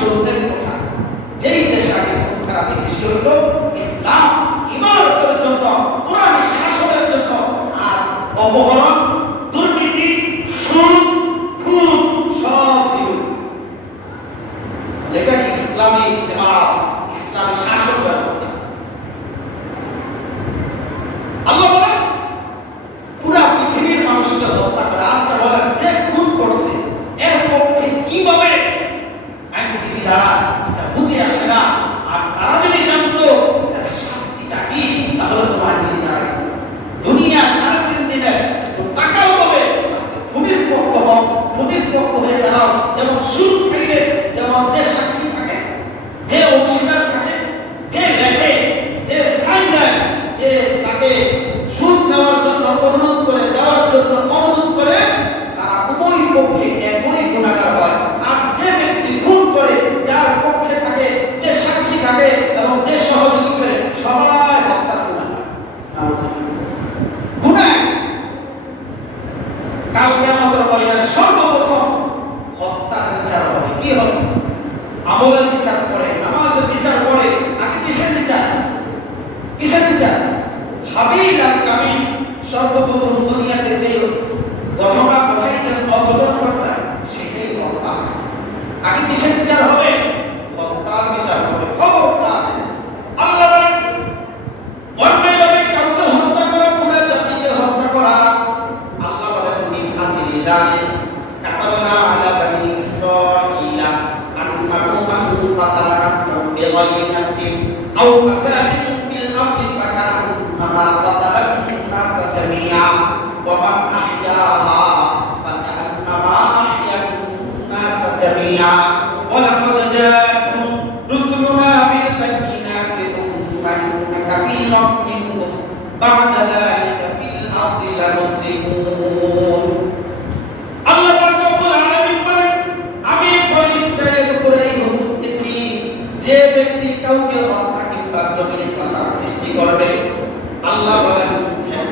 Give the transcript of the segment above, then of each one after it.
সুন্নতের কথা যেই দেশে আগে খারাপের বেশি হতো ইসলাম ইমারতের জন্য কোরআনের শাসনের জন্য আজ অপহরণ দুর্নীতি সুদ খুন সব জীবন এটা কি ইসলামী ইমারত ইসলামী শাসন ব্যবস্থা আল্লাহ বলেন পুরা পৃথিবীর মানুষকে হত্যা করে আচ্ছা বলেন যে খুন করছে এর পক্ষে কিভাবে আইনজীবী দ্বারা এটা বুঝে আসে না আর তারা যদি জানতো এটার শাস্তিটা কি তাহলে তো আইনজীবী দ্বারা দুনিয়া 3.5 দিনে তো টাকাও পাবে আজকে খুনির পক্ষ হোক খুনির পক্ষ হয়ে দাঁড়াও যেমন সুদ খাইলে যেমন যে সাক্ষী থাকে যে অংশীদার থাকে যে লেখে যে সাইন দেয় যে তাকে সুদ নেওয়ার জন্য অনুরোধ করে দেওয়ার জন্য অনুরোধ করে তারা উভয় পক্ষে একই গুণাগার হয় আর যে ব্যক্তি খুন করে যার পক্ষে থাকে যে সাক্ষী থাকে এবং যে সহযোগী করে সবাই হত্যার গুণাগার গুনাহ কালকে আমাদের ময়দানে সর্বপ্রথম হত্যার বিচার হবে কি হবে আমলের বিচার করে নামাজের বিচার করে আগে কিসের বিচার হাবিল আর কাবিল সর্বপ্রথম দুনিয়াতে যে ঘটনা ঘটাইছেন অঘটন করছেন সেটাই হত্যা আগে কিসের বিচার হবে হত্যার বিচার হবে খবরদার আল্লাহ বলেন অন্যায়ভাবে কাউকে হত্যা করা পুরো জাতিকে হত্যা করা আল্লাহ বলেন মিন আজলি যালিক কাতাবনা আলা বানি ইসরাঈলা আন্নাহু মান কাতালা নাফসান বিগাইরি নাফসিন আও ফাসাদিন ফিল আরদি ফাকান্নামা কাতালা الناس جميعا ومن أحياها فكأنما أحيا الناس جميعا ولقد جاءتهم رسلنا بالبينات ثم إن كثيرا منهم بعد ذلك في الأرض لمسرفون আল্লাহ পাক রব্বুল আলামিন বলেন আমি বনি ইসরাঈলের উপরে এই হুকুম দিয়েছি যে ব্যক্তি কাউকে হত্যা কিংবা জমিনে ফাসাদ সৃষ্টি করবে আল্লাহ বলেন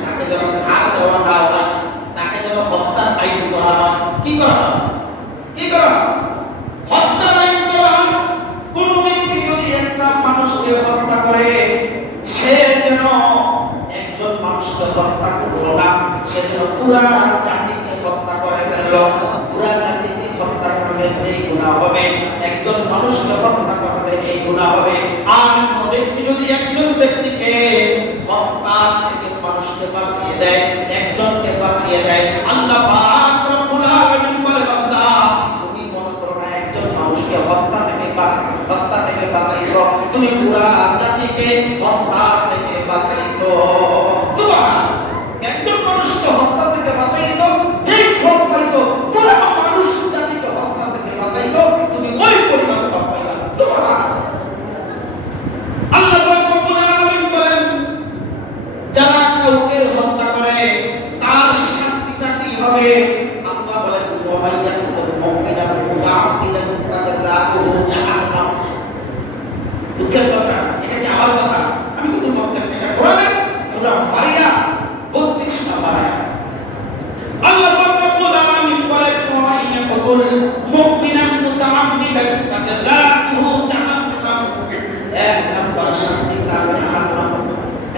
তাকে যেন ছাড় দেওয়া না হয় তাকে যেন হত্যার আইন করা হয় কি করা হত্যার আইন করা হয় কোন ব্যক্তি যদি একটা মানুষকে হত্যা করে সে যেন একজন মানুষকে হত্যা করলো না সে যেন পুরা জাতিকে হত্যা করে ফেললো পুরা জাতিকে হত্যা করলে যেই গুনাহ হবে একজন মানুষকে হত্যা করলে এই গুনাহ হবে আর কোন ব্যক্তি যদি একজন ব্যক্তিকে হত্যা থেকে মানুষকে বাঁচিয়ে দেয় একজনকে বাঁচিয়ে দেয় আল্লাহ পাক রব্বুল আলামিন বলে বান্দা তুমি মনে করো না একজন মানুষকে হত্যা থেকে বাঁচাইছো তুমি পুরা জাতিকে হত্যা থেকে বাঁচাইছো সুবহানাল্লাহ একজন মানুষকে হত্যা থেকে বাঁচাইছো যেই সব পাইছো পুরা মানুষ জাতিকে হত্যা থেকে বাঁচাইছো তুমি ওই পরিমাণ সব পাইবা সুবহানাল্লাহ আল্লাহ পাক রব্বুল আলামিন বলেন যারা কাউকে হত্যা করে তার শাস্তিটা কি হবে আল্লাহ বলেন ওয়াইয়াকুল মুমিনা মুতাআফিদান ফাজাযাউহু জাহান্নাম বুঝছেন কথা এটা কি আমার কথা আমি কিন্তু বলতে এটা কোরআনের সূরা মারিয়া 32 নম্বর আয়াত আল্লাহ পাক রব্বুল আলামিন বলেন ওয়াইয়াকুল মুমিনা মুতাআফিদান ফাজাযাউহু জাহান্নাম এক নম্বর শাস্তি তার জাহান্নাম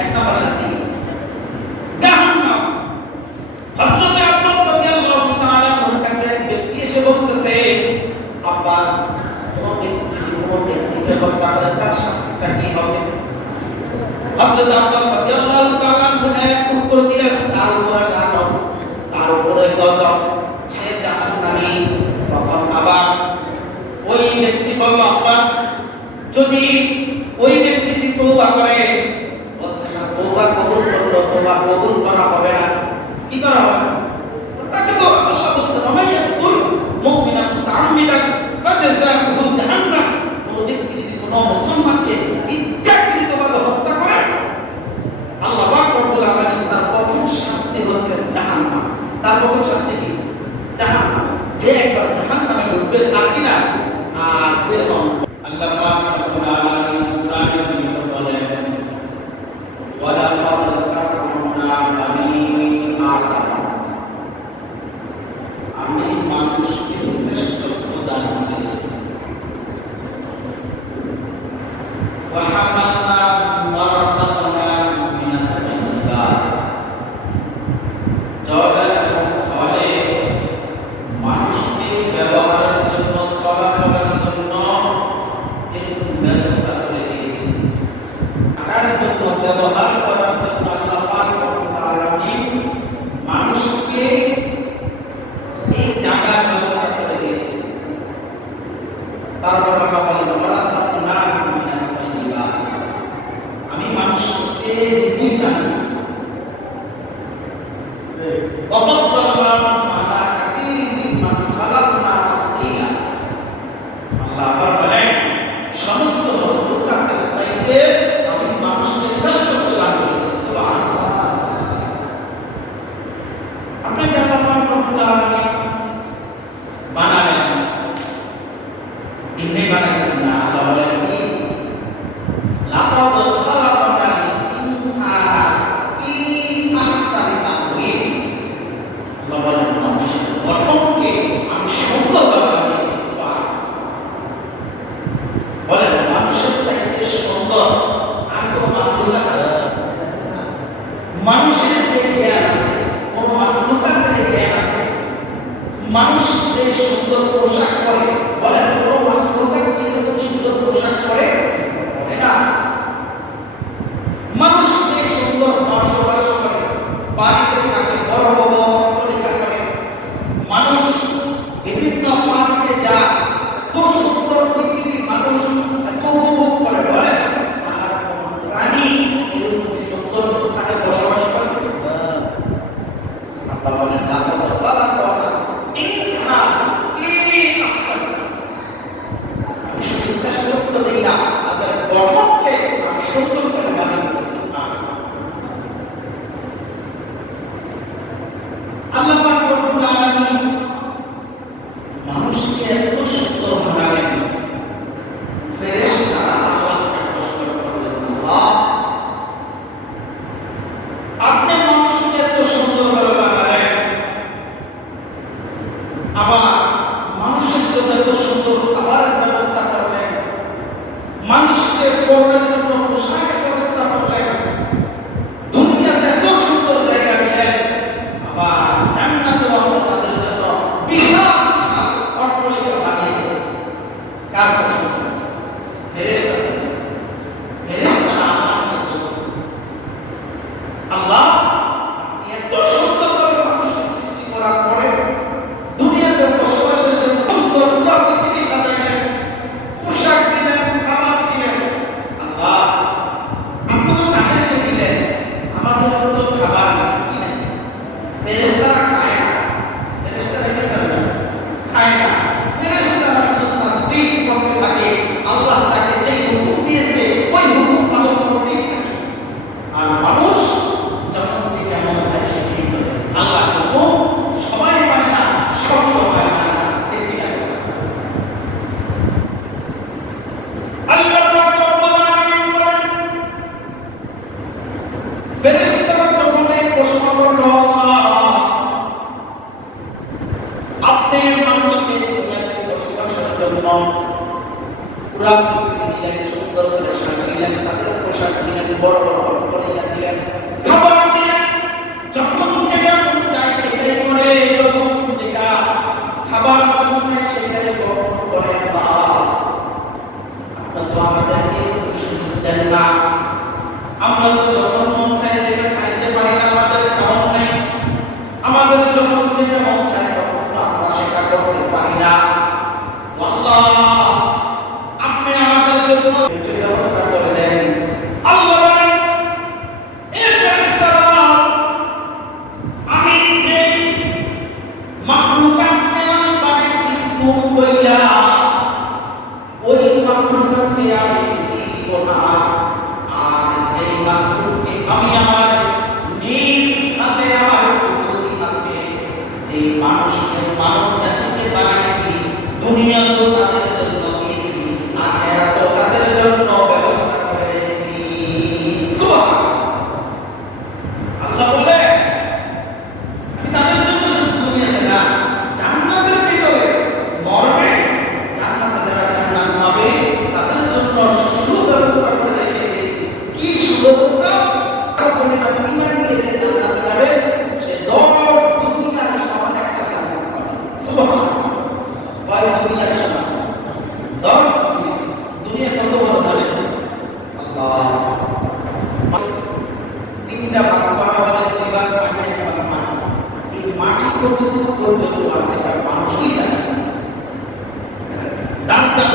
এক নম্বর শাস্তি জাহান্নাম হযরত আব্বাস রাদিয়াল্লাহু তাআলা ওর কাছে এক ব্যক্তি এসে বলতেছে আব্বাস কোন ব্যক্তিকে হত্যা করে তার শাস্তিটা কি হবে হযরত আব্বাস রাদিয়াল্লাহু তাআলা এক উত্তর দিলেন তার উপরে লানত তার উপরে গজব সে জাহান্নামী তখন আবার ওই ব্যক্তি বলল আব্বাস যদি ওই ব্যক্তি যদি তওবা করে বলছে না তওবা কবুল করলো তওবা কবুল করা হবে না কি করা হবে তাকে তো আল্লাহ বলছে ওয়াইয়াকুল মুমিনা মুতাআম্মিদান ফাজাযাউহু জাহান্নাম কোন ব্যক্তি যদি কোন মুসলমানকে ইচ্ছাকৃতভাবে হত্যা করে আল্লাহ পাক রব্বুল আলামিন তার প্রথম শাস্তি হচ্ছে জাহান্নাম তার প্রথম শাস্তি কি জাহান্নাম যে একবার জাহান্নামে ঢুকবে আর কি না আর বের হবে আল্লাহ পাক রব্বুল আলামিন কোরআনে বলেন ওয়ালা কাদ কাররামনা বানি আদম আমি মানুষকে শ্রেষ্ঠত্ব দান করেছি তারপর আল্লাহ বলেন ওয়ারাসাতনাহুম মিনাত তাইয়্যিবাত, আমি মানুষকে রিজিক দান করেছি। ওয়াফাদ্দালনাহুম আলা কাসীরিন মিম্মান খালাকনা তাফদীলা, আল্লাহ আবার বলেন সমস্ত মাখলুকাতের চাইতে আমি মানুষকে শ্রেষ্ঠত্ব দান করেছি। সুবহানাল্লাহ। আপনাকে আল্লাহ রব্বুল আলামিন বানালেন, এমনি বানাইছেন না। আল্লাহ বলেন কি লাকাদ খালাকনাল ইনসানা ফি আহসানি তাকওয়িম, আল্লাহ বলেন মানুষের গঠনকে আমি সুন্দরভাবে বানিয়েছি। সুবহানাল্লাহ। বলেন মানুষের চাইতে সুন্দর আর কোন মাখলুকাত আছে? মানুষের যে জ্ঞান আছে, কোন মাখলুকাতের জ্ঞান আছে? মানুষ যে সুন্দর পোশাক পরে, বলেন কোন মাখলুকাত কি এরকম সুন্দর পোশাক পরে? পরে না। মানুষ যে সুন্দর বসবাস করে, বাড়িতে থাকে, বড় বড় অট্টালিকা করে, মানুষ বিভিন্ন পার্কে যায়, খুব সুন্দর পৃথিবী মানুষ এত উপভোগ করে, বলেন আর কোন প্রাণী এরকম সুন্দর স্থানে বসবাস করে? আল্লাহ বলেন লাকাদ খালাকনাল ইনসানা ফি আহসানি তাকওয়িম, আমি শুধু শ্রেষ্ঠত্ব দেই না, তাদের গঠনকে আমি সুন্দর করে বানিয়েছি। সুবহানাল্লাহ। আল্লাহ পাক রব্বুল আলামিন মানুষকে এত সুন্দর বানালেন, ফেরেশতারা আল্লাহকে প্রশ্ন করলেন, আল্লাহ আপনি মানুষকে এত সুন্দরভাবে বানালেন, আবার মানুষের জন্য এত সুন্দর খাবারের ব্যবস্থা করলেন, মানুষকে পড়ার জন্য পোশাকের ব্যবস্থা করলেন, দুনিয়াতে এত সুন্দর জায়গা দিলেন, আবার জান্নাতেও আপনি তাদের জন্য বিশাল বিশাল অট্টালিকা বানিয়ে দিয়েছেন। কার প্রশ্ন? ফেরেশতারা। ফেরেশতারা আল্লাহকে বলতেছে, আল্লাহ আপনি এত সুন্দরভাবে মানুষকে সৃষ্টি করার পরে দুনিয়াতে বসবাসের জন্য সুন্দর পুরো পৃথিবী সাজাইলেন, পোশাক দিলেন, খাবার দিলেন, আল্লাহ আপনি তো তাদেরকে দিলেন, আমাদের তো খাবার দিলেন। ফেরেশতারা খায় না, ফেরেশতারা কি করে না? খায় না। ফেরেশতারা শুধু তাসবিহ করতে থাকে, আল্লাহ তাকে যেই হুকুম দিয়েছে ওই হুকুম পালন করতেই থাকে। আর মানুষ যখন যেটা মন চায় সেটাই করে। আল্লাহ হুকুম সবাই মানে না, সব সময় মানে না, ঠিক কি না? আল্লাহ পাক রব্বুল আলামিন বলেন ফেরেশতারা যখন এই প্রশ্ন করল, আল্লাহ আপনি মানুষকে দুনিয়াতে বসবাসের জন্য পুরা পৃথিবী দিলেন, সুন্দর করে সাজিয়ে তাদের পোশাক দিলেন, বড় বড় অট্টালিকা দিলেন, খাবার দিলেন, যখন যেটা মন চায় সেটাই করে, যখন যেটা খাবার মন চায় সেটাই গ্রহণ করে। আল্লাহ আপনি তো আমাদেরকে সুযোগ দেন না, আমরা তো যখন মন চায় যেটা খাইতে পারি না, আমাদের খাওয়ার নেই, আমাদের যখন যেটা মন চায় তখন তো আমরা সেটা করতে পারি না। আল্লাহ আপনি আমাদের জন্য একটা ব্যবস্থা করে দেন। আল্লাহ বলেন এই ফেরেশতারা আমি যে মাখলুকাতকে আমি বানাইছি কোন কইলা, ওই মাখলুকাতকে আমি কিছু দিব না, আর যে মাখলুককে আমি আমার নিজ হাতে, আমার কুদরতি হাতে যে মানুষকে মানব জাতিকে বানাইছি, দুনিয়া তো তাদের জন্য দিয়েছি, আখিরাত তো তাদের জন্য ব্যবস্থা করে রেখেছি। সুবহানাল্লাহ। আল্লাহ বলে আমি তাদের জন্য শুধু দুনিয়াতে না, জান্নাতের ভিতরে মরবে, জান্নাতে যারা জান্নাত পাবে তাদের জন্য সুব্যবস্থা করে রেখে দিয়েছি। কি সুব্যবস্থা? আপনি ইমান নিয়ে যে জান্নাতে যাবে সে 10 দুনিয়ার সমান একটা জান্নাত পাবে। সুবহানাল্লাহ। কয় দুনিয়ার সমান? 10 দুনিয়া কত বড় জানেন? আল্লাহ তিনটা ভাগ করা হলে দুই ভাগ পানি, এক ভাগ মাটি। এই মাটি কতটুকু পর্যন্ত আছে তার মানুষই জানে। দাজ্জাল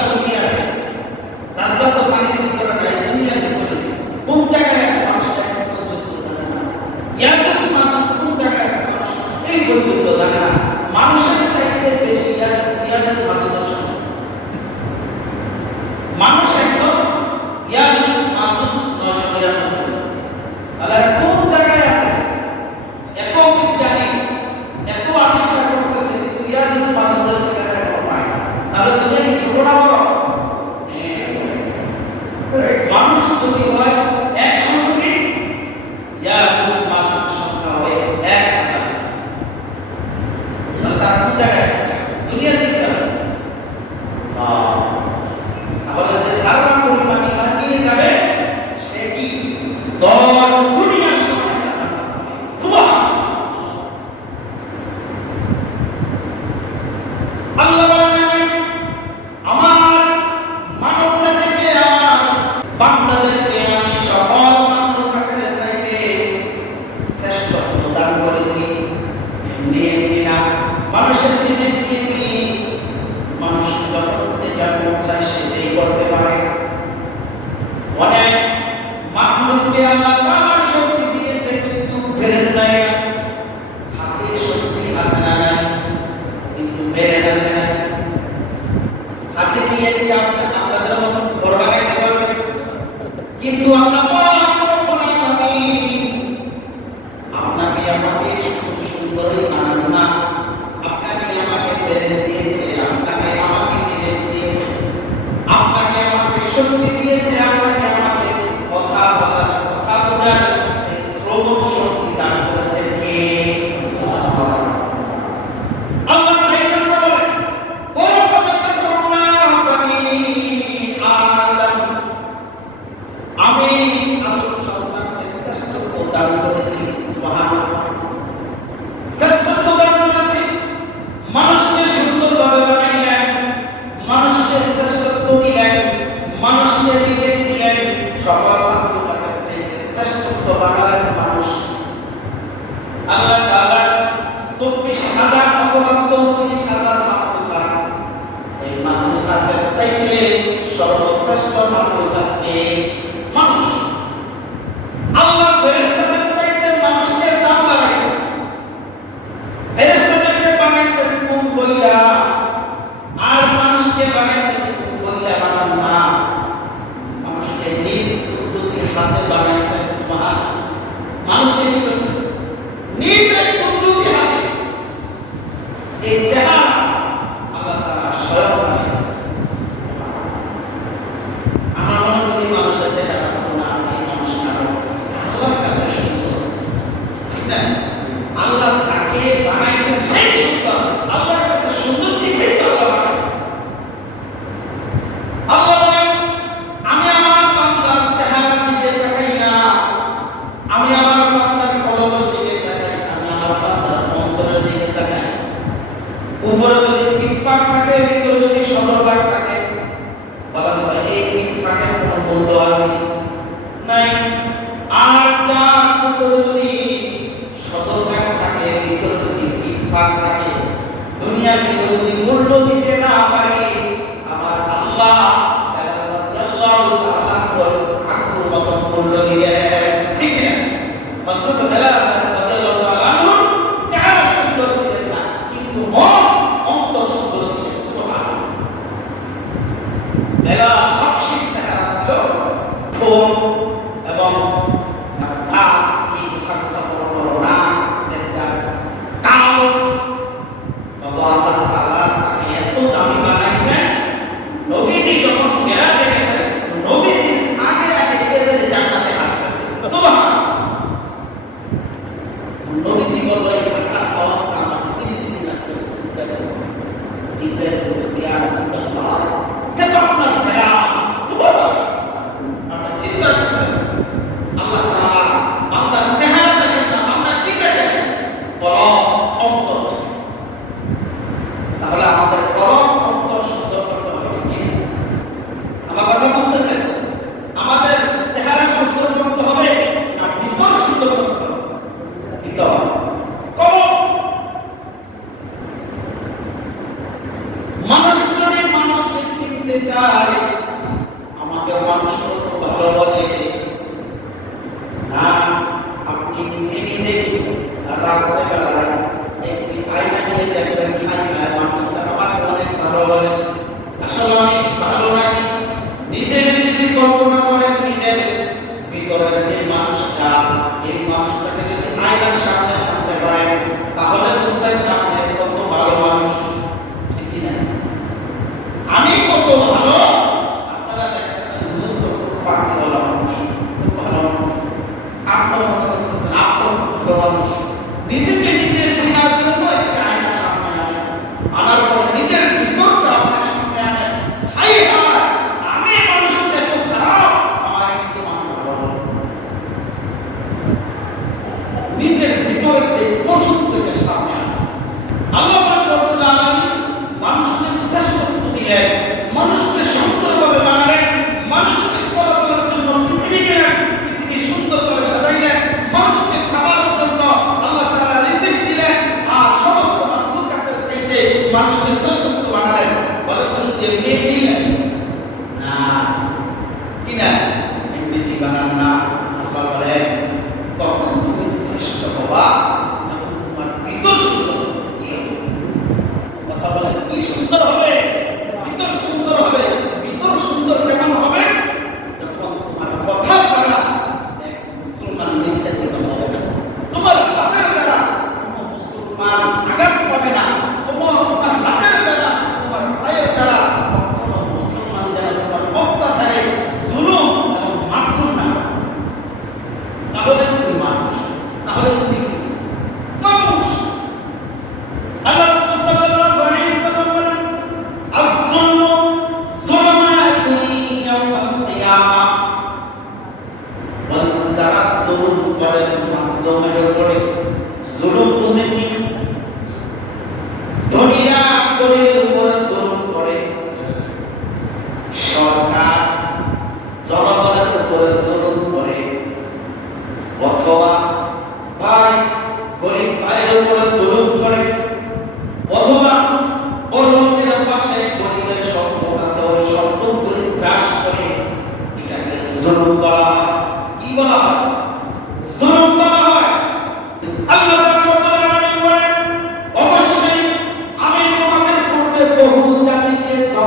তাহলে দুনিয়া কি ছোট না বড়? মানুষ যদি হয় 100 কোটি, ইয়া মানুষের সংখ্যা হয় 1000, তাহলে তার কোন জায়গায় দুনিয়া দিকে আছে? তাহলে যে জাররা পরিমাণ ইমান নিয়ে যাবে সে কি 10 দুনিয়ার সমান কাজ করবে। সুবহানাল্লাহ। আল্লাহ বলেন আমার মানব জাতিকে আমার বান্দাদেরকে আমি সকল মাখলুকাতের চাইতে শ্রেষ্ঠত্ব দান করেছি। এমনি এমনি না, মানুষের দিনে দিয়েছি। মানুষ যখন যেটা মন চায় সেটাই করতে পারে। অনেক মাখলুককে আল্লাহ তাআলা শক্তি দিয়েছে কিন্তু ব্রেন দেয় না। হাতে শক্তি আছে না নাই, কিন্তু ব্রেন আছে না। হাতে দিয়ে কি আপনাদের মতন ঘর বানাইতে পারবে, কিন্তু আল্লাহ পাক রব্বুল আলামিন আপনাকে আমাকে সুন্দরই বানানো না, আপনাকে আমাকে ব্রেন দিয়েছে, আপনাকে আমাকে ব্রেন দিয়েছে, আপনাকে আমাকে শক্তি দিয়েছে, আপনাকে আমাকে কথা বলার কথা বোঝার সেই শ্রবণ শক্তি দান করেছেন কে? আল্লাহ তাই জন্য বলেন ওয়ালাকাদ কাররামনা বানি আদম, আমি আদম সন্তানকে শ্রেষ্ঠত্ব দান করেছি। সুবহানাল্লাহ। শ্রেষ্ঠত্ব দান করেছি, মানুষকে সুন্দরভাবে বানাইলেন, মানুষকে শ্রেষ্ঠত্ব দিলেন, মানুষকে বিবেক দিলেন, সকল মাখলুকাতের চাইতে শ্রেষ্ঠত্ব বানালেন মানুষ। আল্লাহ তাআলা 24,000 অথবা 34,000 মাখলুকাত, এই মাখলুকাতের চাইতে সর্বশ্রেষ্ঠ মাখলুকাত কে? মানুষ। আল্লাহ ফেরেশতাদের চাইতে মানুষকে দাম বাড়াইছেন। ফেরেশতাদেরকে বানাইছেন কোন বইলা, আর মানুষকে বানাইছেন কোন বইলা বানান না। মানুষকে নিজ কুদরতি হাতে বানাইছেন। সুবহানাল্লাহ। মানুষকে কি করছেন? নিজ কুদরতি হাতে। এই চেহারা আল্লাহ তাআলা স্বয়ং বানাইছেন। সুবহানাল্লাহ। আমার মনে করি মানুষের চেহারা না, এই মানুষ না, আল্লাহর কাছে সুন্দর, ঠিক না? আল্লাহ যাকে বানাইছেন সেই সুন্দর, আল্লাহর কাছে সুন্দর দেখেই তো আল্লাহ বানাইছেন। আল্লাহ বলেন আমি আমার বান্দার চেহারার দিকে তাকাই না, আমি আমার বান্দার কলবের দিকে তাকাই, আমি আমার বান্দার অন্তরের দিকে তাকাই। উপরে যদি পিকপাক থাকে, ভিতরে যদি সদরভাগ থাকে, বলেন ভাই এই পিকপাকের কোনো মূল্য আছে? নাই। আর যার উপরে যদি সদরভাগ থাকে, ভিতরে যদি পিকপাক থাকে, দুনিয়ার কেউ যদি মূল্য দিতে না পারে, আমার আল্লাহ রাদিয়াল্লাহু তাআলা ঠাকুর মত মূল্য দিলেন। ঠিক না? হযরত বেলাল রাদিয়াল্লাহু তাআলা চেহারা সুন্দর ছিলেন না, কিন্তু মন অন্তর সুন্দর ছিলেন। সুবহানাল্লাহ। বেলাল হাফসি চেহারা ছিল, ঠোঁট এবং দাঁত এই খামসা বড় না, সেটা কালো। আল্লাহ তাআলা তাকে এত দামি বানাইছেন, নবীজি যখন মেরাজে গেছেন, নবীজির আগে আগে কে যেন জান্নাতে হাঁটতেছে। সুবহানাল্লাহ। নবীজি বলল এই হাঁটার অবস্থা আমার সিরি সিরি লাগতেছে। জিব্রাইল বলছে ইয়া রাসূলুল্লাহ, কে তো আপনার দয়া। সুবহানাল্লাহ। আপনি চিন্তা করছেন আল্লাহ তাআলা বান্দার চেহারা দেখেন না, বান্দা কি দেখেন? কলব, অন্তর দেখেন। তাহলে আমাদের কলব অন্তর সুন্দর করতে হবে, ঠিক কি? আমার কথা বুঝতেছেন? আমাদের চেহারা সুন্দর করতে হবে না ভিতর সুন্দর করতে হবে? ভিতর, কলব। মানুষ যদি মানুষকে চিনতে চায়, আমাকে মানুষ কত ভালো বলে না, আপনি নিজে নিজে রাত্রে বেলায় একটি আয়না নিয়ে দেখবেন, হাই হাই মানুষটা আমাকে অনেক ভালো বলে, আসলে অনেক ভালো নাকি? নিজে নিজে যদি কল্পনা করেন নিজের ভিতরের যে মানুষটা, এই মানুষটাকে যদি আয়নার সামনে আনতে পারেন, তাহলে বুঝবেন আপনি কত ভালো মানুষ। ঠিক কি না?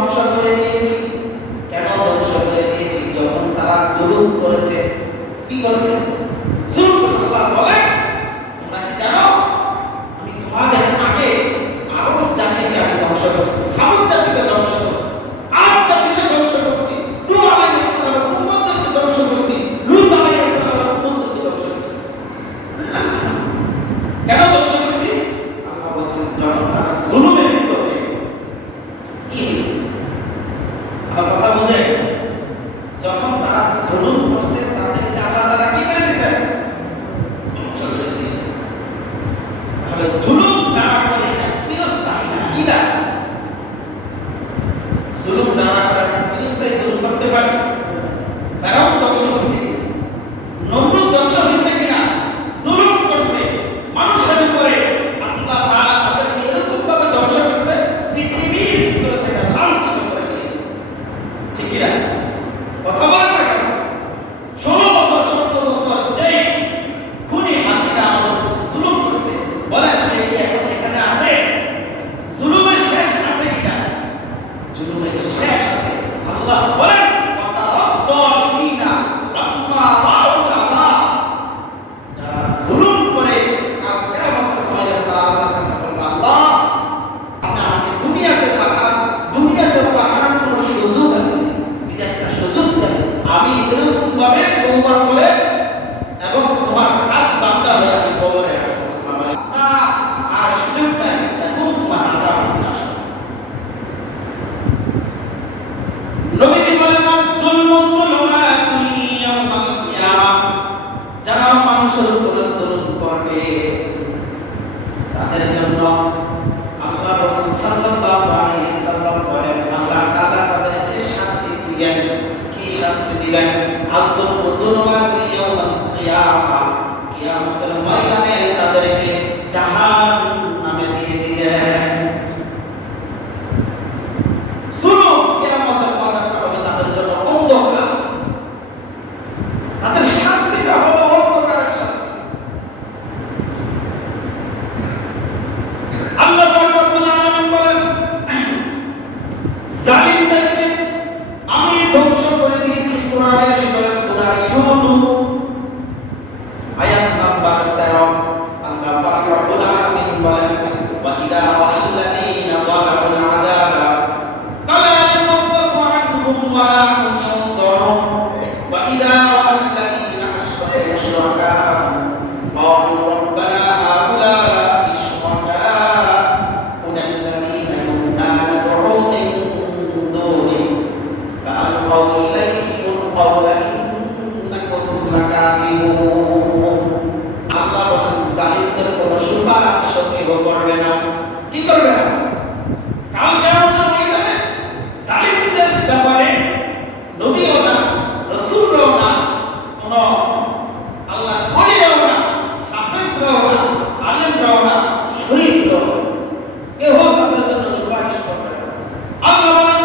ধ্বংস করে দিয়েছি। কেন ধ্বংস করে দিয়েছি? যখন তারা জুলুম করেছে। কি করেছে? জুলুম করেছে। আল্লাহ বলে, তোমরা কি জানো আমি তোমাদের আগে আরব জাতিকে আমি ধ্বংস করেছি, সামুদ জাতিকে ধ্বংস করেছি, আদ জাতিকে ধ্বংস করেছি, নূহ আলাইহিস সালামের উম্মতকে ধ্বংস করেছি, লূত আলাইহিস সালামের উম্মতকে ধ্বংস করেছি। কেন ধ্বংস করেছি? আল্লাহ বলেছেন যখন তারা জুলুমে লিপ্ত হয়ে গেছে। কি হয়েছে? আমার কথা বুঝে? যখন তারা জুলুম করছে তাদেরকে আল্লাহ তাআলা কি করে দিয়েছেন? ধ্বংস করে দিয়েছে। তাহলে জুলুম যারা করে এটা চিরস্থায়ী না, কি না? জুলুম যারা করে চিরস্থায়ী জুলুম করতে পারে। ফেরাউন ধ্বংস হয়েছে, নমরুদ ধ্বংস হয়েছে কিনা? জুলুম করছে মানুষের উপরে। আল্লাহ তাআলা তাদেরকে এরকম ভাবে ধ্বংস করছে, পৃথিবীর ভিতর থেকে লাঞ্ছিত করে দিয়েছে। ঠিক কি না? কথা বলেন না কেন? 16 বছর 17 বছর যেই খুনি হাসিনা আমাদের উপর জুলুম করছে, বলেন সে কি এখন এখানে আছে? জুলুমের শেষ আছে কিনা? জুলুমের শেষ আছে। আল্লাহ বলেন ওয়াতারাজ্জালিমিনা লাম্মা রাউল আযাব, যারা জুলুম করে কাল কিয়ামতের ময়দানে তারা আল্লাহর কাছে বলবে, আল্লাহ আপনি আমাকে দুনিয়াতে পাঠান, দুনিয়াতে পাঠানোর কোনো সুযোগ আছে? এটা একটা সুযোগ দেন, আমি এরকম ভাবে তওবা করে এবং তোমার খাস বান্দা হয়ে আমি কবরে আসবো। আল্লাহ বলে, না আর সুযোগ নাই, এখন তোমার আযাব আসবে। নবীজি বলেন যুলমু যুলুমাতুন ইয়াওমাল কিয়ামাহ, যারা মানুষের উপরে জুলুম করবে তাদের জন্য আল্লাহ রাসূল সাল্লাল্লাহু আলাইহি সাল্লাম বলেন আল্লাহ তাআলা তাদেরকে শাস্তি দিবেন। কি শাস্তি দিবেন? আযযুলমু যুলুমাতুন ইয়াওমাল কিয়ামাহ, কিয়ামতের ময়দানে তাদেরকে জাহান্নামে দিয়ে দিবেন। জুলুম কিয়ামতের ময়দানে হবে তাদের জন্য অন্ধকার, তাদের শাস্তিটা হবে অন্ধকারের শাস্তি। আল্লাহ রাব্বুল আলামিন বলেন জালিমদেরকে আমি ধ্বংস করে দিয়েছি। কোরআনের ভিতরে সূরা ইউনূস আয়াত নাম্বার 13 আল্লাহ পাক রব্বুল আলামিন বলেন ওয়া ইযা রাআল্লাযীনা যালামুল আযাবা ফালা ইয়াখাফু আনহুম ওয়া লা হুম ইয়ানসুরুন ওয়া ইযা রাআল্লাযীনা আশরাকু শুরাকা'আহুম قالوا ربنا هؤلاء شركاؤنا الذين كنا ندعو من دونك فألقوا إليهم القول إنكم لكاذبون। আল্লাহ বলেন জালিমদের কোনো সুপারিশ কেউ করবে না। কি করবে না? কাল কিয়ামতের ময়দানে জালিমদের ব্যাপারে নবীও না, রাসূলও না, কোনো আল্লাহর ওলিও না, হাফেজরাও না, আলেমরাও না, শহীদরাও না, কেউ তাদের জন্য সুপারিশ করবে না। আল্লাহ বলেন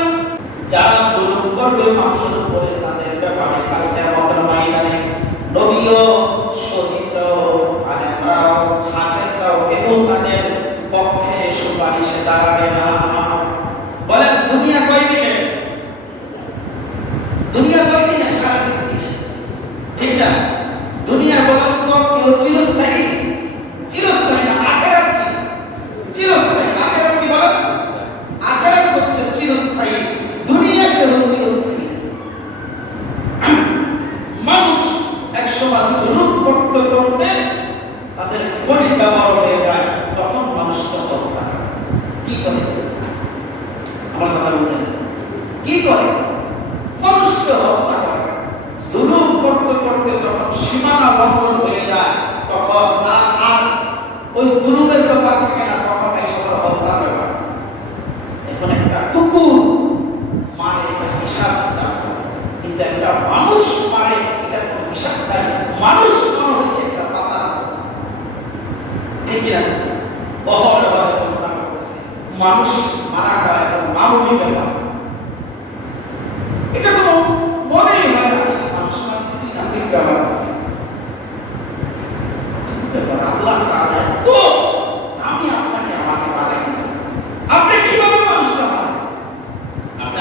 যারা জুলুম করবে মানুষের উপরে তাদের ব্যাপারে কাল কিয়ামতের ময়দানে নবীও, শহীদরাও, আলেমরাও, হাফেজরাও কেউ তাদের পক্ষে সুপারিশে দাঁড়াবে না। বলেন দুনিয়া কয়দিনে? দুনিয়া কয়দিনে? সারা দিনে, ঠিক না? দুনিয়া বলেন তো কেউ চিরস্থায়ী? চিরস্থায়ী না। আখিরাত কি? চিরস্থায়ী। আখিরাত কি বলেন? আখিরাত হচ্ছে চিরস্থায়ী, দুনিয়া কেউ চিরস্থায়ী। মানুষ একসময় জুলুম করতে করতে তাদের কলিজা বড় হয়ে যায়, তখন মানুষকে হত্যা করে। কি করে? আমার কথা বুঝেন? কি করে? মানুষকে হত্যা করে। জুলুম করতে করতে যখন সীমানা লঙ্ঘন হয়ে যায় তখন আর ওই জুলুমের ব্যাপার থাকে না, তখন এই সব হত্যার ব্যাপার। এখন একটা কুকুর মারে, এটা হিসাব কিতাব, কিন্তু একটা মানুষ মারে, এটা কোনো হিসাব নাই। মানুষ মনে হচ্ছে একটা পাতা, ঠিক না? অহরভাবে হত্যা করতেছে, মানুষ মারাটা এখন মামুলি ব্যাপার। এটা কোনো মনেই হয় না মানুষ মারতেছি না, পিঁপড়া মারতেছি। আল্লাহ তাআলা এত দামি আপনাকে আমাকে বানাইছে, আপনি কিভাবে মানুষকে মারেন? আপনি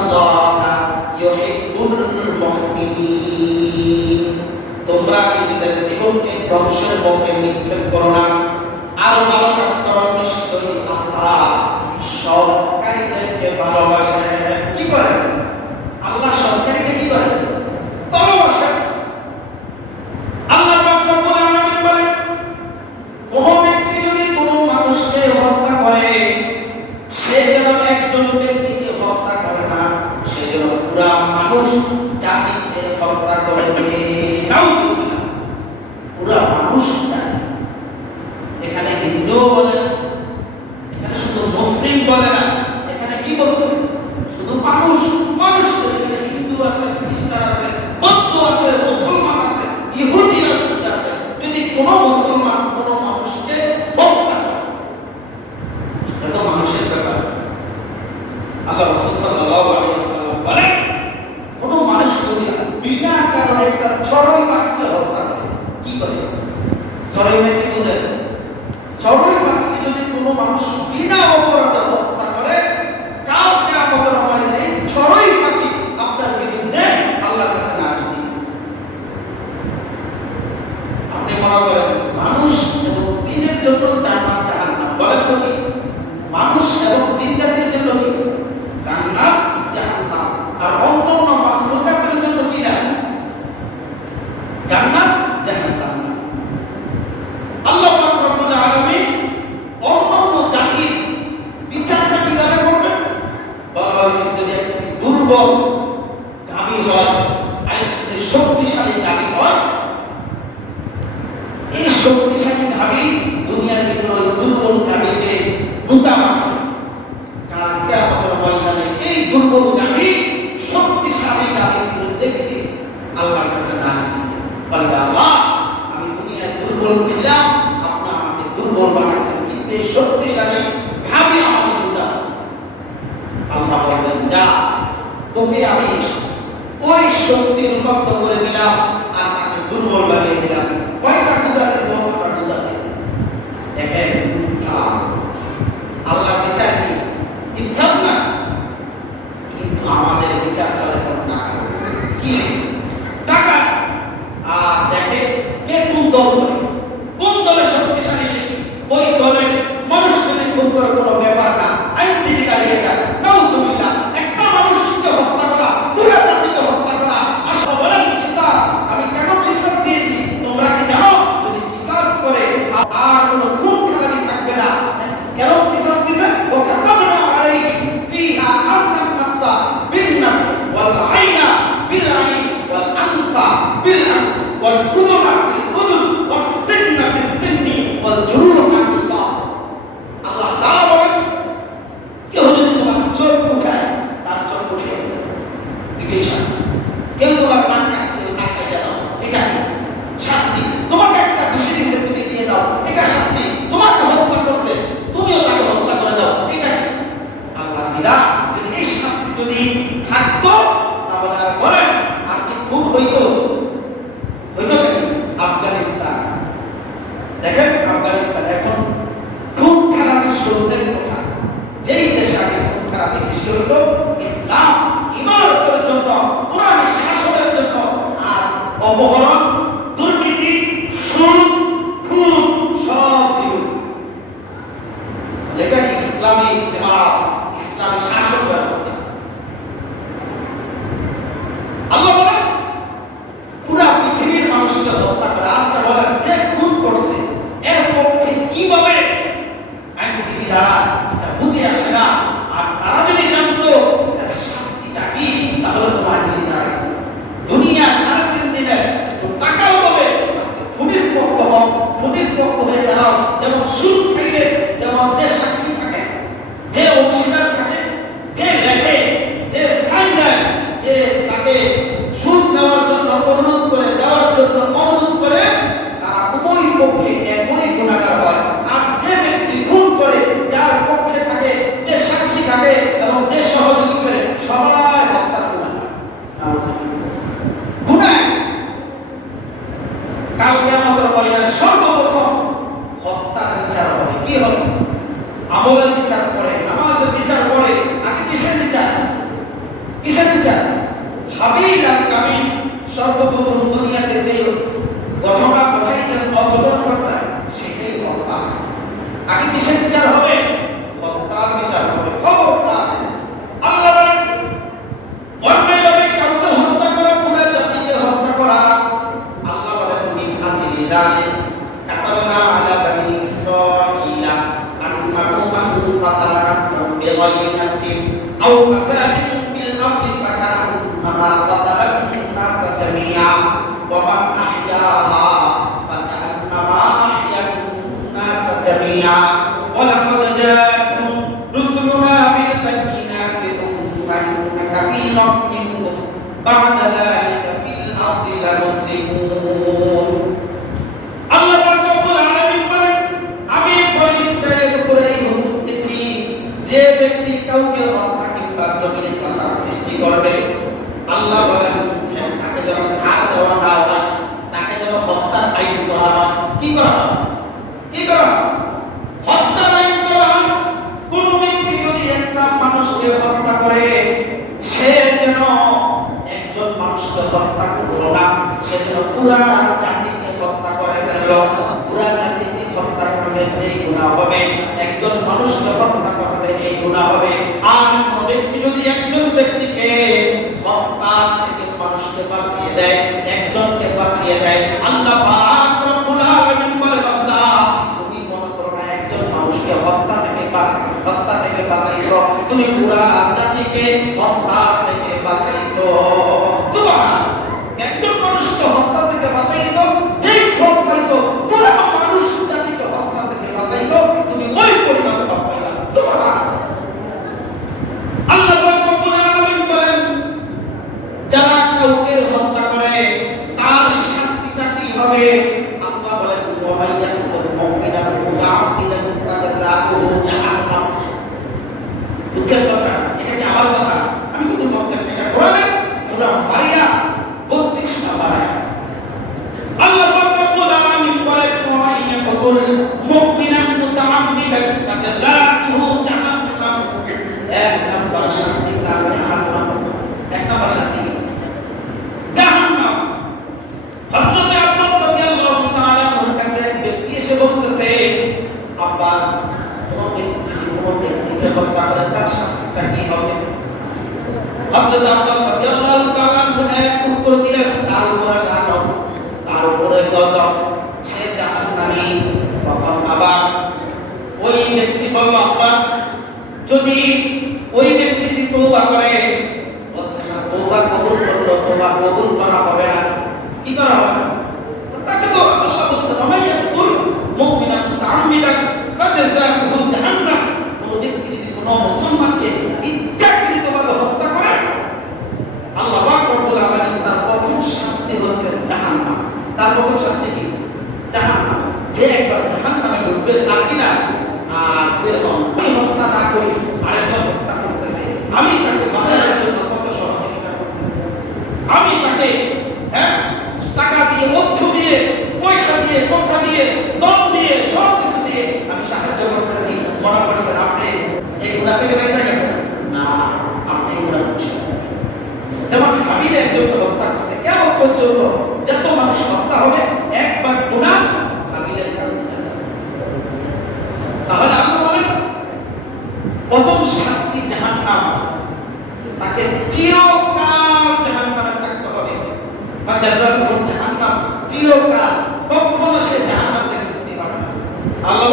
ইন্নাল্লাহা ইউহিব্বুল মুহসিনিন। তোমরা নিজেদের জীবনকে ধ্বংসের মুখে নিক্ষেপ করো না, আর ভালো কাজ করো, নিশ্চয়ই আল্লাহ সৎকারীদেরকে ভালোবাসেন। কি করেন? আল্লাহ সৎকারীকে কি করেন? ভালোবাসেন। আল্লাহ পাক রব্বুল আলামিন বলেন, কোন ব্যক্তি যদি কোনো মানুষকে হত্যা করে, সে যেন একজন ব্যক্তিকে হত্যা করে না, সে যেন পুরা মানুষ জাতিকে হত্যা করেছে। নাউজুবিল্লাহ, পুরা মানুষ জাতি। এখানে হিন্দু বলে না, এখানে শুধু মুসলিম বলে না, এখানে কি বলছে? শুধু মানুষ। মানুষ এখানে হিন্দু আছে, খ্রিস্টান আছে, বৌদ্ধ আছে, মুসলমান আছে, ইহুদি আছে। যদি কোনো মুসলমান কোনো মানুষকে হত্যা করে, এটা তো মানুষের ব্যাপার। আল্লাহ রাসূল সাল্লাল্লাহু আলাইহি ওয়াসাল্লাম বলেন, কোনো মানুষ যদি বিনা কারণে একটা চড়ুই পাখিকে হত্যা করে, কি করে? চড়ুই পাখি বোঝেন? চড়ুই পাখিকে যদি কোনো মানুষ বিনা অপরাধে হত্যা করে, কাল কিয়ামতের ময়দানে চড়ুই পাখি আপনার বিরুদ্ধে আল্লাহর কাছে নালিশ দিবে। আপনি মনে করেন মানুষ এবং জিনের জন্য জান্নাত জাহান্নাম, বলেন তো কি? মানুষ এবং জিন জাতির জন্য কি? জান্নাত জাহান্নাম। আর অন্যান্য মাখলুকাতের জন্য কি না? জান্নাত জাহান্নাম। আল্লাহ পাক রব্বুল আলামিন অন্যান্য জাতির বিচারটা কিভাবে করবেন? বলা হয়েছে, যদি একটি দুর্বল গাভী হয় আর যদি শক্তিশালী গাভী হয়, এই শক্তিশালী গাভী দুনিয়ার ভিতরে ওই দুর্বল গাভীকে গুতা মারছে। কাল কিয়ামতের ময়দানে এই দুর্বল গাভী শক্তিশালী গাভীর বিরুদ্ধে গিয়ে আল্লাহর কাছে নালিশ দিবে। বলবে, আল্লাহ, আমি দুনিয়ায় দুর্বল ছিলাম, আপনি আমাকে দুর্বল বানাইছেন, কিন্তু এই শক্তিশালী গাভী আমাকে গুতা মারছে। আল্লাহ বলবেন, যা, তোকে আমি ওই শক্তি রূপান্তর করে দিলাম আর তাকে দুর্বল বানিয়ে দিলাম। কয়টা গুতা দিয়েছে? ওটা গুতা দিয়ে। দেখেন, ইনসাফ। আল্লাহর বিচার কি? ইনসাফ না? কিন্তু আমাদের বিচার চলে কোন টাকা। কি টাকা? আর দেখে কে কোন দল করে, কোন দলের শক্তিশালী বেশি, ওই দলের মানুষ যদি খুন করে কোনো ব্যাপার না, আইনজীবী দাঁড়িয়ে যায়। নাউজুবিল্লাহ, একটা মানুষকে হত্যা করা, পুরো জাতিকে হত্যা করা। আসলে বলেন কিসাস, আমি কেন কিসাস দিয়েছি? তোমরা কি জানো? যদি কিসাস করে আর কোনো খুন খারাপি থাকবে না। কেন কিসাস দিছে? ও কাতাবনা আলাইহি ফিহা আন্নান নাফসা বিন নাফস ওয়াল আইনা বিল আইন ওয়াল আনফা বিল আনফ ওয়াল উযুনা বিল উযুন ওয়াস সিন্না বিস সিন্নি ওয়াল জুরুহা কিসাস। আল্লাহ তাআলা বলেন, কেউ যদি তোমার চোখ উঠায়, তার চোখ উঠে এটাই শাস্তি। কেউ তোমার নাক কাটছে, নাক কেটে দাও, এটা কি শাস্তি। তোমাকে একটা দোষী দিতে তুমি দিয়ে দাও, এটা শাস্তি। তোমাকে হত্যা করছে, তুমিও তাকে হত্যা করে দাও, এটা কি? আল্লাহ বিধান। যদি এই শাস্তি যদি থাকতো, তাহলে আর বলেন আর কি খুন হইতো? হইতো কি? আফগানিস্তান দেখেন, আফগানিস্তান এখন খুন খারাপের শুরুতের কথা। যেই দেশে আগে খুন খারাপের বেশি হইতো, ইসলাম ইমারতের জন্য, কোরআনের শাসনের জন্য আজ অপহরণ, দুর্নীতি, সুদ, খুন সব জীবন। এটা কি ইসলামী ইমারত, ইসলামী শাসন ব্যবস্থা? আল্লাহ বলেন, পুরা পৃথিবীর মানুষকে হত্যা করে। আচ্ছা বলেন, যে খুন করছে এর পক্ষে কিভাবে আইনজীবী দ্বারা এটা বুঝে আসে না। আর তারা যদি জানতো এটার শাস্তিটা কি, তাহলে তোমার আইনজীবী দ্বারা দুনিয়া 3.5 দিনে একটু টাকাও পাবে। আজকে খুনির পক্ষ হোক, খুনির পক্ষ হয়ে দাঁড়াও। যেমন সুদ খাইলে যেমন যে সাক্ষী থাকে, যে অংশীদার থাকে, যে লেখে, যে সাইন দেয়, যে তাকে সুদ নেওয়ার জন্য অনুরোধ করে, দেওয়ার জন্য অনুরোধ করে, তারা উভয় পক্ষে একই গুনাহগার হয়। আর যে ব্যক্তি খুন করে, যার পক্ষে থাকে, যে সাক্ষী থাকে এবং যে সহযোগী করে, সবাই হত্যার গুনাহগার। গুনাহ কাল কিয়ামতের ময়দানে সর্বপ্রথম হত্যার বিচার হবে। কি হবে? আমলের বিচার করে, নামাজের বিচার করে, আগে কিসের বিচার? কিসের বিচার? হাবিল আর কাবিল সর্বপ্রথম দুনিয়াতে যে ঘটনা ঘটাইছেন, অঘটন করছেন, সেটাই হত্যা। আগে কিসের বিচার হবে? হত্যার বিচার হবে। খবরদার আল্লাহ বলেন, অন্যায়ভাবে কাউকে হত্যা করা, পুরো জাতিকে হত্যা করা। আল্লাহ বলেন, মিন আজলি যালিক কাতাবনা আলা বানি ইসরাঈলা আন্নাহু মান কাতালা নাফসান বিগাইরি নাফসিন আও ফাসাদিন ফিল আরদি ফাকান্নামা কাতালা الناس جميعا ومن أحياها فكأنما أحيا الناس جميعا ولقد جاءتهم رسلنا بالبينات ثم إن كثيرا منهم بعد ذلك في الأرض لمسرفون আল্লাহ পাক রব্বুল আলামিন বলেন, আমি বনি ইসরাঈলের উপরে এই হুকুম দিয়েছি, যে ব্যক্তি কাউকে হত্যা কিংবা জমিনে ফাসাদ সৃষ্টি করবে, আল্লাহ বলেন তাকে যেন ছাড় দেওয়া না হয়, তাকে যেন হত্যার আইন করা হয়। কি করা হয়? কি করা হয়? হত্যার আইন করা হয়। কোন ব্যক্তি যদি একটা মানুষকে হত্যা করে, সে যেন একজন মানুষকে হত্যা করলো না, সে যেন পুরা জাতিকে হত্যা করে ফেললো। পুরা জাতিকে হত্যা করলে যেই গুনাহ হবে, একজন মানুষকে হত্যা করলে এই গুনাহ হবে। আর কোন ব্যক্তি যদি একজন ব্যক্তিকে হত্যা থেকে মানুষকে বাঁচিয়ে দেয়, একজনকে বাঁচিয়ে দেয়, আল্লাহ পাক রব্বুল আলামিন বলে, বান্দা তুমি মনে করো না একজন মানুষকে হত্যা থেকে বাঁচাইছো, তুমি পুরা জাতিকে হত্যা থেকে বাঁচাইছো। সুবহানাল্লাহ! একজন মানুষকে হত্যা থেকে বাঁচাইছো, যেই সব পাইছো, পুরা মানুষ জাতিকে হত্যা থেকে বাঁচাইছো, তুমি ওই পরিমাণ সব পাইলা। সুবহানাল্লাহ! আল্লাহ পাক রব্বুল আলামিন বলেন, যারা কাউকে হত্যা করে তার শাস্তিটা কি হবে? আল্লাহ বলেন, ওয়াইয়াকুল মুমিনা মুতাআম্মিদান ফাজাযাউহু জাহান্নাম। বুঝছেন কথা? এটা কি আমার কথা? আমি কিন্তু বলতে এটা কোরআনে সূরা মারিয়াম 32 নম্বর আয়াত। আল্লাহ পাক রব্বুল আলামিন বলেন, ওয়াইয়াকুল মুমিনা মুতাআম্মিদান ফাজাযাউহু জাহান্নাম। এক নম্বর শাস্তি তার জাহান্নাম। এক নম্বর শাস্তি জাহান্নাম। হযরত আব্বাস রাদিয়াল্লাহু তাআলা ওর কাছে এক ব্যক্তি এসে বলতেছে, আব্বাস, কোন ব্যক্তিকে হত্যা করে তার শাস্তিটা কি হবে? হযরত আব্বাস রাদিয়াল্লাহু তাআলা এক উত্তর দিলেন, তার উপরে লানত, তার উপরে গজব, সে জাহান্নামী। তখন আবার ওই ব্যক্তি বলল, আব্বাস, যদি ওই ব্যক্তি যদি তওবা করে, বলছে না তওবা কবুল করলো, তওবা কবুল করা হবে না, কি করা হবে? তাকে তো আল্লাহ বলছে, ওয়াইয়াকুল মুমিনা মুতাআম্মিদান ফাজাযাউহু জাহান্নাম। কোন ব্যক্তি যদি কোন মুসলমানকে ইচ্ছাকৃতভাবে হত্যা করে, আল্লাহ পাক রব্বুল আলামিন তার প্রথম শাস্তি হচ্ছে জাহান্নাম। তার প্রথম শাস্তি কি? জাহান্নাম। যে একবার জাহান্নামে ঢুকবে আর কি না, আর এরকম আমি হত্যা না করি, আরেকজন হত্যা করতেছে, আমি তাকে বাঁচানোর জন্য কত সহযোগিতা করতেছি, আমি তাকে টাকা দিয়ে, অর্থ দিয়ে, পয়সা দিয়ে, কথা দিয়ে, দল দিয়ে, সব কিছু দিয়ে আমি সাহায্য করতেছি। মনে করছেন আপনি এই গুনাহ থেকে বেঁচে গেছেন? না, আপনি এই গুনাহ করছেন। যেমন হাবিল একজন হত্যা করছে, কিয়ামত পর্যন্ত যত মানুষ হত্যা হবে, একবার গুনাহ হাবিলের কারণে যাবে। তাহলে আমরা বলেন, প্রথম শাস্তি জাহান্নাম, তাকে চিরকাল জাহান্নামে থাকতে হবে। ফাজাযাউহু জাহান্নাম, চিরকাল, কখনো সে জাহান্নাম থেকে মুক্তি পাবে না। আল্লাহ